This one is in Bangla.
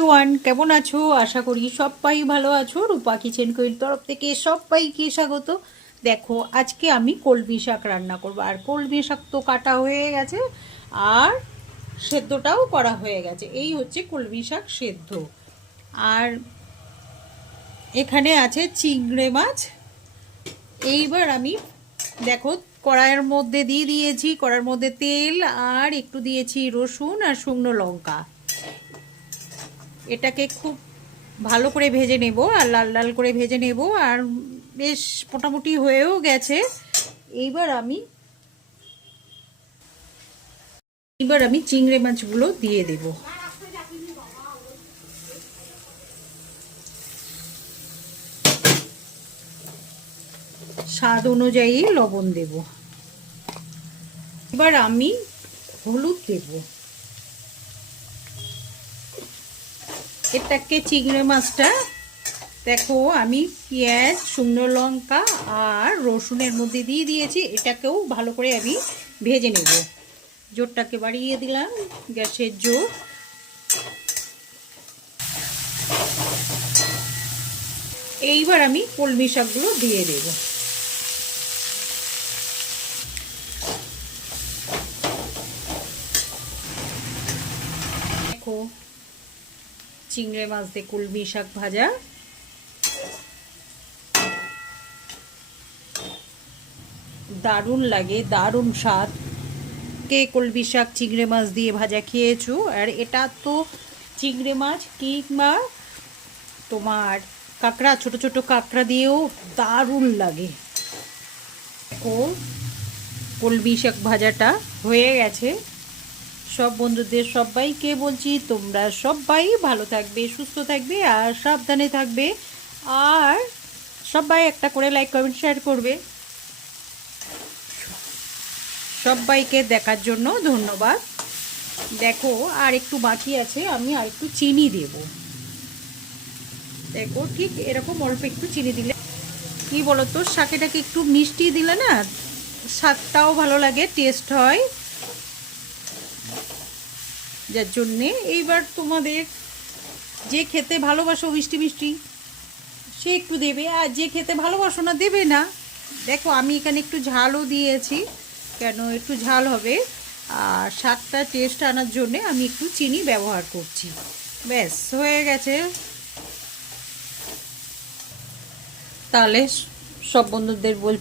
এভরিওয়ান কেমন আছো? আশা করি সবাই ভালো আছো। রূপা কিচেন কুইন তরফ থেকে সবাইকে স্বাগত। দেখো, আজকে আমি কলমি শাক রান্না করব। আর কলমি শাক তো কাটা হয়ে গেছে, আর সেদ্ধটাও করা হয়ে গেছে। এই হচ্ছে কলমি শাক সেদ্ধ। আর এখানে আছে চিংড়ে মাছ। এইবার আমি, দেখো, কড়াইয়ের মধ্যে দিয়ে দিয়েছি। কড়ার মধ্যে তেল আর একটু দিয়েছি রসুন আর শুকনো লঙ্কা। এটাকে খুব ভালো করে ভেজে নেব আর লাল লাল করে ভেজে নেব আর বেশ মোটামুটি হয়েও গেছে। এইবার আমি এবার আমি চিংড়ে মাছগুলো দিয়ে দেব। স্বাদ অনুযায়ী লবণ দেব। এবার আমি হলুদ দেবো। এটাকে চিংড়ি মাছটা, দেখো আমি পেঁয়াজ, শুকনো লঙ্কা আর রসুনের মধ্যে দিয়ে দিয়েছি, এটাকেও ভালো করে আমি ভেজে নেব। জোরটাকে বাড়িয়ে দিলাম, গ্যাসের জোর। এইবার আমি কলমি শাকগুলো দিয়ে দেব। দেখো চিংড়ে মাছ দিয়ে কুলমি শাক ভাজা। দারুণ লাগে, দারুণ স্বাদ। কে কলমি শাক, চিংড়ে মাছ দিয়ে ভাজা খেয়েছো? আর এটা তো চিংড়ে মাছ কিংবা তোমার কাঁকড়া, ছোট ছোট কাঁকড়া দিয়েও দারুণ লাগে। ও কলমি শাক ভাজাটা হয়ে গেছে। সব বন্ধুদের সবাইকে বলছি, তোমরা সবাই ভালো থাকবে, সুস্থ থাকবে আর সাবধানে থাকবে। আর সবাই একটা করে লাইক কমেন্ট শেয়ার করবে। সবাইকে দেখার জন্য ধন্যবাদ। দেখো, আর একটু বাকি আছে, আমি আর একটু চিনি দেব। দেখো, ঠিক এরকম অল্প একটু চিনি দিলে কি বলতো, শাকেটাকে একটু মিষ্টি দিলে না স্বাদটাও ভালো লাগে টেস্ট হয়। যার জন্যে এইবার তোমাদের যে খেতে ভালোবাসো মিষ্টি মিষ্টি, সে একটু দেবে। আর যে খেতে ভালোবাসো না, দেবে না। দেখো, আমি এখানে একটু ঝালও দিয়েছি, কেন একটু ঝাল হবে। আর স্বাদটা টেস্ট আনার জন্যে আমি একটু চিনি ব্যবহার করছি। ব্যাস, হয়ে গেছে। তাহলে সব বন্ধুদের বলছি।